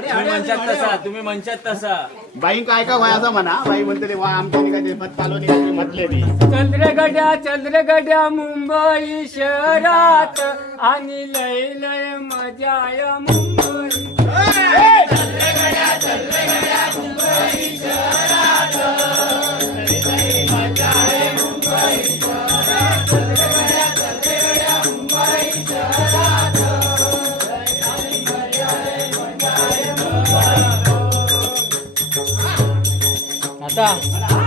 तुम्ही म्हणशात तसा बाई काय का वय असं म्हणा बाई म्हणते वा आमच्या काय मत चालू नाही म्हटले मी चंद्रगड्या मुंबई शहरात आणि लय लय मजा या मुंबई आता